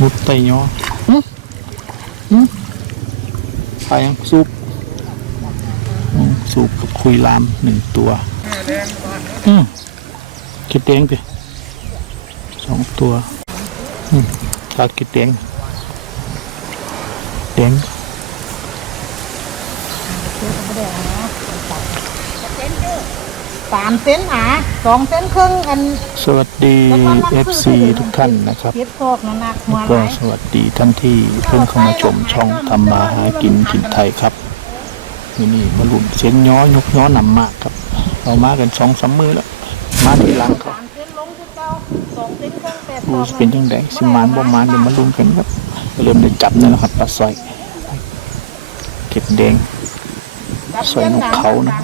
มุดไตย้อหึหึไปยังสูบอืมสูบกับคุยลามหนึ่งตัวอืมคิดเตียงไปสองตัวอืมตัดคิดเตียงเตียง สามเซนหาสองเซนครึ่งอันสวัสดี FC ทุกท่านนะครับ เก็บโซกนั่นนะหัวก็ไหลสวัสดีท่านที่เพิ่งเข้ามาชมช่องทำมาหากินกินไทยครับนี่นี่มาหลุนเสียงย้อยกย้อนำมากครับ เรามากันสองสามมือแล้ว มาทีหลังครับสามเซนลงที่เก้าสองเซนครึ่งแปดดูสิเป็นยังไงสิมานบ่มานเดี๋ยวมาลุ้นกันครับ เริ่มได้จับแล้วนะครับปลาสร้อยเก็บแดงสวยนกเขานะ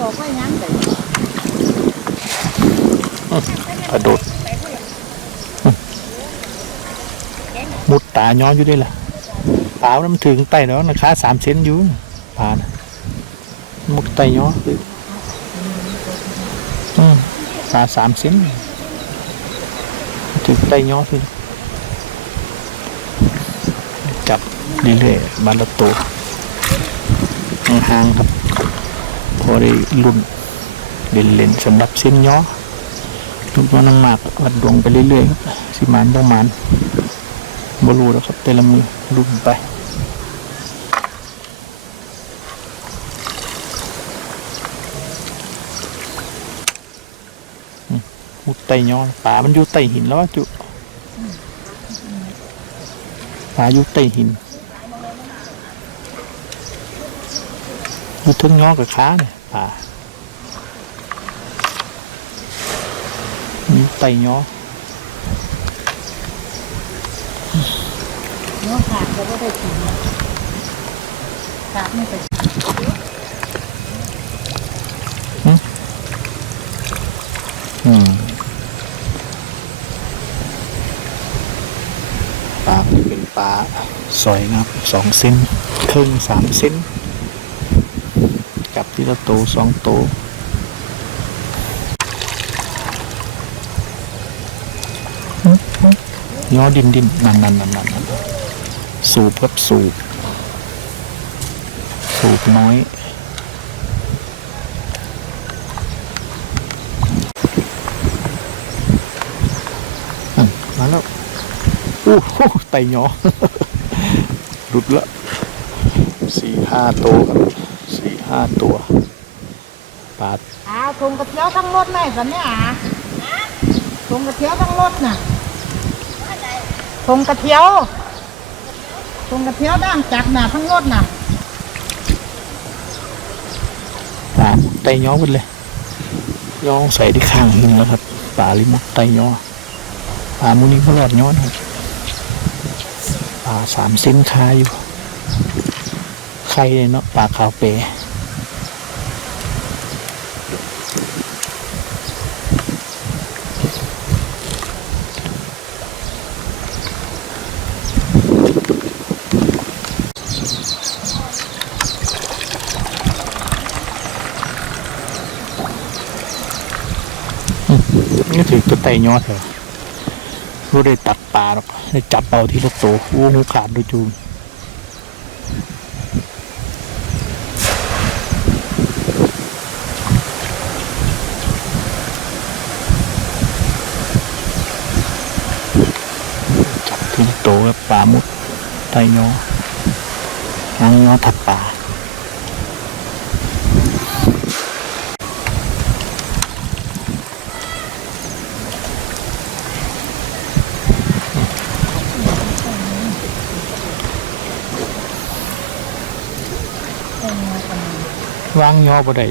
หลังนี่เราลักขึ้นเนาะเก็บตกไว้ยังแต่กระโดดมุดตาย้อนอยู่ด้วยล่ะปลามันถึงไตแล้วนะคาสามเซนอยู่นปลานะมุดไตย้อนอืมปลาสามเซนถึงไตย้อนคือจับเรื่อยๆบาละตัวห่างๆครับ อได้ลุ่นเล่นๆสำหรับเส้นย้อลูกน้องน้ำหมากวัดดวงไปเรื่อยๆครับสิมานต้องมานบรูแล้วครับ แต่ละมือรุ่นไปมุดไตย้อนป่ามันอยู่ใต้หินแล้วจุป่าอยู่ใต้หินอยู่ทึงย้อกับขาเนี่ย ป่ามีไตย้อเนื้อขาดเราก็ได้กินขาดไม่ไปอืมปลาที่เป็นปลาสอยนะครับสองเส้นครึ่งสามเส้น จะโตสองโตย้อดินดินนั่นนั่นนั่นนั่นสูบครับสูบ สูบน้อยมาแล้วอู้หูไตหยอหลุดละสี่ห้าโตครับ ห้าตัวปลาอ้าวถุงกระเทียวทั้งรถแม่สันเนี่ยอะถุงกระเทียวทั้งรถน่ะถุงกระเทียวถุงกระเทียวด้านจักรน่ะทั้งรถน่ะปลาไตหยอหมดเลยย่องใส่ที่ข้างหนึ่งแล้วครับปลาลิมกไตหยอปลามูนี้ก็รอดหยอนะครับปลาสามเส้นคาอยู่ ไข่เลยเนาะปลาขาวเปนี่ ถือตัวไตหยอเถอะรู้ได้ตักปลาหรอกได้จับเอาที่ละโตวโอ้หูขาดดูจูงจับที่ลูกโตกับปลามุดไตโยหางโยถัดปลา ว่างโยบ่ได้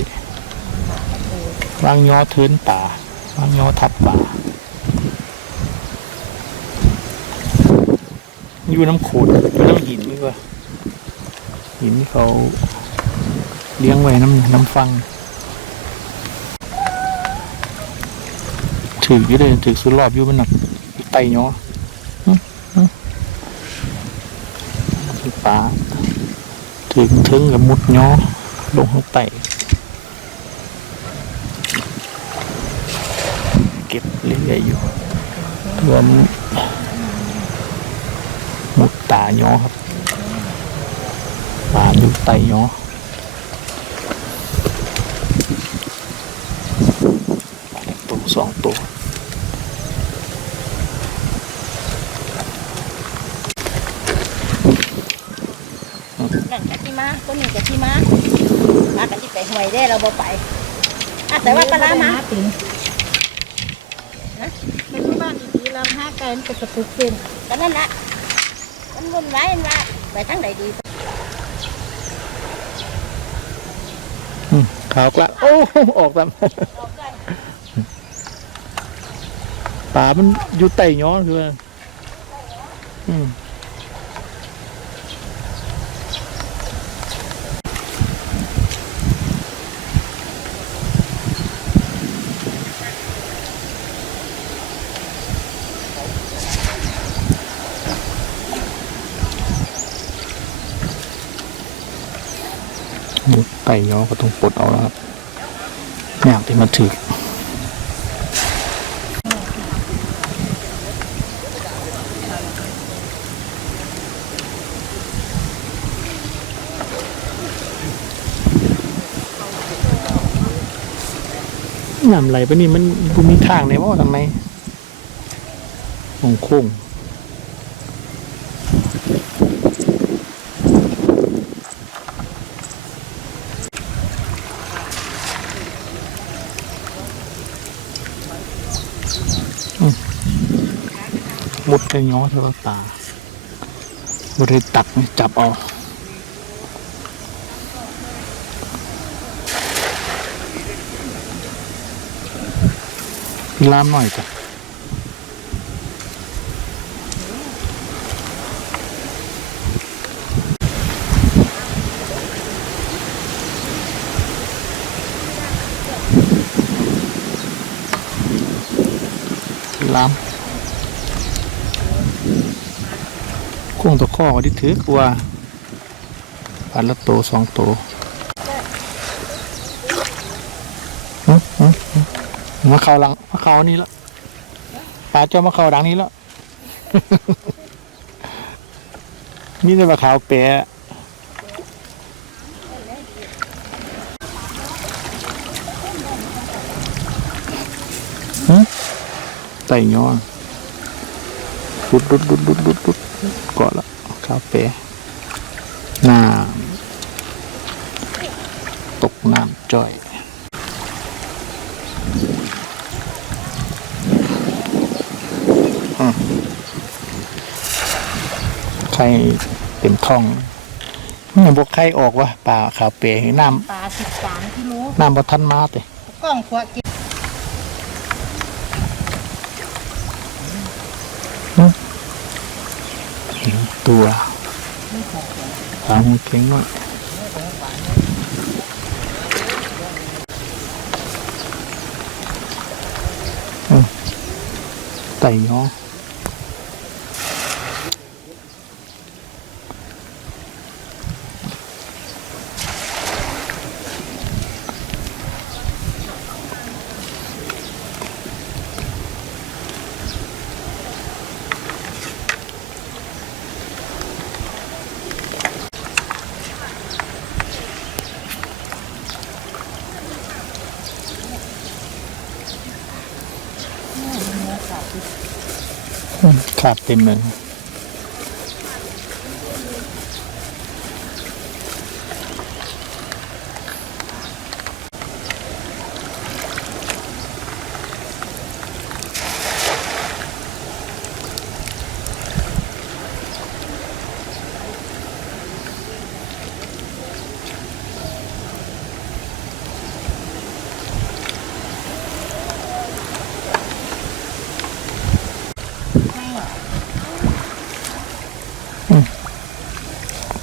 ว่างโยเทินป่าวางโยทับป่าอยู่น้ำโขดอยู่น้ำหินนี่ว่าหินที่เขาเลี้ยงไว้น้ำน้ำฟัง ถืออยู่เลยถือสุดรอบอยู่มันหนักไตเนาะปลาถึงถึงกับมุดเนาะ ลงข้างไตเก็บเรื่อยอยู่รวมุดตาย้อครับปลาอยู่ไตย้อตัวสองตัวนั่นกะทิมาตัวนี้กะทิมา ปลากะทิไปห่วยได้เราบ่ไปอะแต่ว่าปลาร้ามาติ๋งไปที่บ้านดีๆเราห้าไก่มันเป็นกระตุกเส้นก็นั่นละมันวนไว้มันว่าไปทางใดดีอืมขาวกละโอ้ออกแล้วออกกันปลามันอยู่ไตย้อคือว่าอืม ยุดไก่ยอก็ต้องปลดเอาแล้วครับอยางที่มาถือน้ำไหลไปนี่มันบุมีทางไหนว่าทำไมโค้ง มุดไปย้อเท่าตาบริตักจับเอาลามหน่อยจ้ะ ลามกุ้งตัวข้อก็ที่ถือกว่าปลาละโตสองโตมาเข้าหลังมาเข้าอันนี้แล้วปลาเจ้ามาเข้าดังนี้แล้วนี่จะมาขาวแปะหึ ไต่ย้อนรุดรุดรุดรุดรุดรุดเกาะละขาวแปะน้ำตกน้ำจ่อยไข่เต็มท้องนี่บวกไข่ออกวะปลาขาวเปรน้ปลาสิบสามกิโลำน้ำบทันมาเตะกล้องขวดกิน ตัวปลาหูเข็งหน่อยอืมไต่ย้อ ขาดเต็มเลย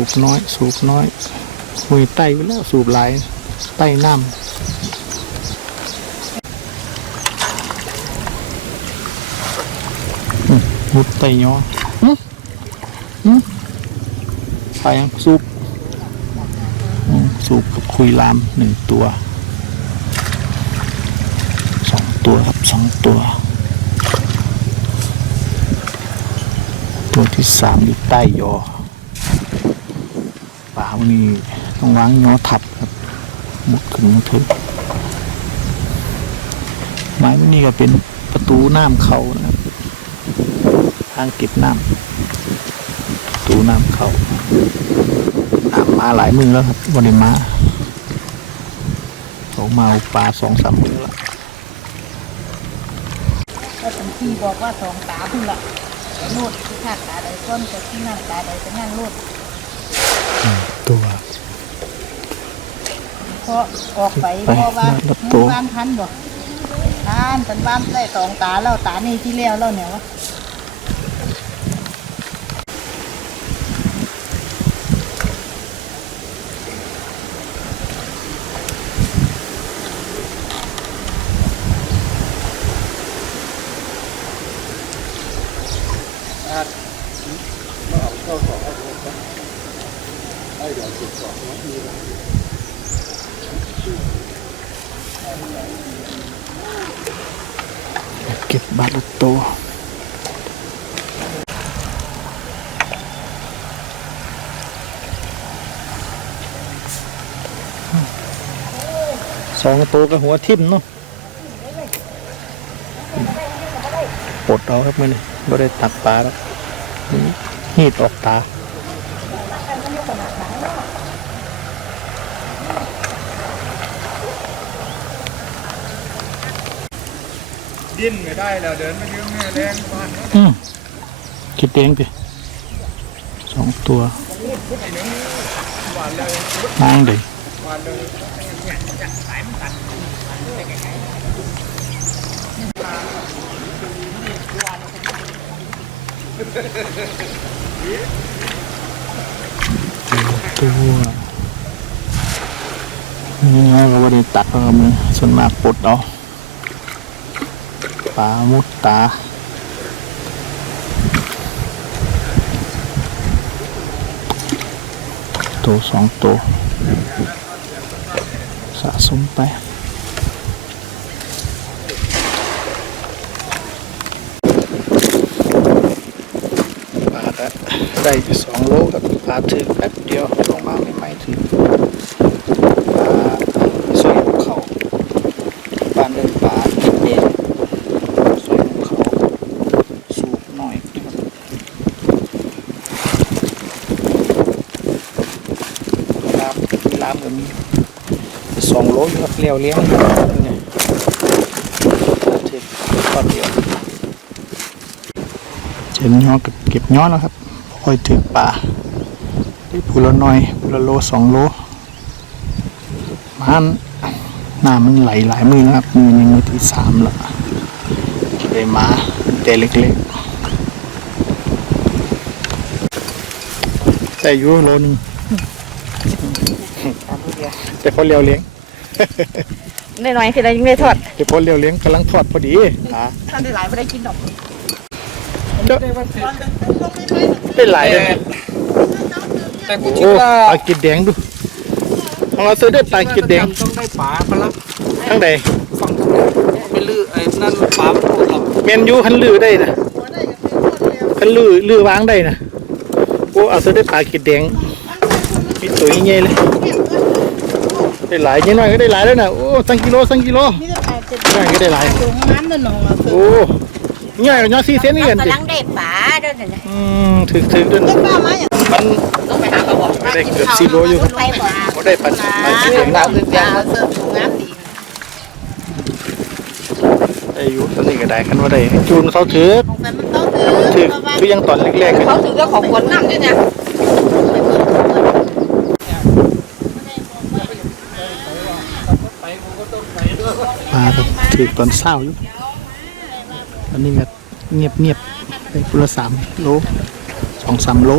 สูบน้อย สูบน้อยหุยไต้ไปแล้วสูบหลายไต้น้ำอืมมุดไต้ย้ออืมอืมไปยังสูบอืมสูบกับคุยลามหนึ่งตัว สองตัวครับสองตัว ตัวที่สามอยู่ใต้ยอ ป่าวันนี้ต้องวางยอถัดครับมุดขึ้นมาถึงไม้วันนี้ก็เป็นประตูน้ำเขานะครับทางเก็บน้ำประตูน้ำเขาน้ำมาหลายมือแล้วครับวันนี้มาเขามาเอาปลาสองสามมือแล้วก็ถึงที่บอกว่าสองตาพุ่นละลูดที่ขาดตาใดต้นจะที่นั่นตาใดจะนั่นลูด ตัว เพราะออกไปไปเพราะว่าแล้วตัวบ้านทันบ่ทานเป็นบ้านได้สองตาแล้วตานี่ที่เลี้ยวแล้วเนี่ยวะ เก็บบาลูกโตสองตัวกับหัวทิ่มเนาะปลดเอาครับมือนี้ไม่ได้ตักปลาแล้วหีดออกตา ดิ้นไม่ได้แล้วเดินไม่ยืมแม่แรงบ้านอืมคิดเองไปสองตัวนางด็วันเลยตัวนี่ไงก็ว่าได้ตัดแล้วครับนี่ส่วนมากปลดเอา ปลามุดตาตัวสองตัวสะสมไปปลาได้สองโลครับปลาถึงแป๊บเดียวลงมาไม่ไม่ถึงปลาสวยภูเขาปลาเดินปลาติดเด่นสวยภูเขาสูบหน่อยครับลาม ลามก็มีสองโลอยู่ครับเลี้ยวเลี้ยงอยู่เนี่ยปลาถึงตอนเดียวเจ็บย้อกับเก็บย้อแล้วครับคอยถึงป่าได้ผูละน้อยผูละโลสองโลมันหน้ำมันไหลหลายมือนะครับมือนี้มือที่สามและได้มาแต่เล็กๆแต่อยู่โลหนึง แต่พอเลี้ยวเลี้ยงน้อยๆคือได้ยิ่งได้ทอดแต่พอเลี้ยวเลี้ยงกำลังทอดพอดีอ่าท่านได้หลายไม่ได้กินดอกได้หลายเลยนะแต่กูคิดโอ้ว่าปลากิดแดงดูของเราซื้อได้ปลากิดแดงต้องได้ป๋ามารับทั้งใดฝั่งไปลื้อไอ้นั่นป๋ามันพูดหรอกเมนยูคันลือได้นะคันลือลือวางได้นะโอ้เอาซื้อได้ปลากิดแดงมีตัวใหญ่ๆเลย ได้หลายนิดหน่อยก็ได้หลายแล้วนะโอ้สังกิโลสังกิโล นี่จะแปดเจ็ดได้ก็ได้หลาย ตรงน้ำนั่นน้องอะโอ้ง่ายกว่าย่อซีเซนนี่กันกำสิลังได้ป๋าด้วยเนี่ยอืมถึกถึกด้วยก็นะป้ามาอย่างมันต้องไปหาเขาบอกไม่ได้เกือบซีโลอยู่ครับไปบ่าก็ได้ปลาปลากิดแดงดาวคือดาวเสิร์ฟน้ำดีได้อยู่ตอนนี้ก็ได้คันว่าได้จูนเขาถือของแต่มันต้องถือถือคือยังตอนแรกๆกันเขาถึงเรื่องของคนนั่งด้วยนะป ลาถือตอนเศร้าอยู่อันนี้ก็เงียบเงียบๆไปคนละสามโลสองสามโล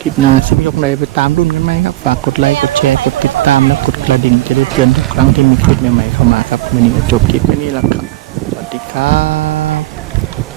คลิปหน้าซิมยกไหนไปตามรุ่นกันไหมครับ ฝากกดไลค์ กดแชร์ กดติดตาม และกดกระดิ่งจะได้เตือนทุกครั้งที่มีคลิปใหม่ๆเข้ามาครับวันนี้ก็จบคลิปแค่นี้แล้วครับ สวัสดีครับ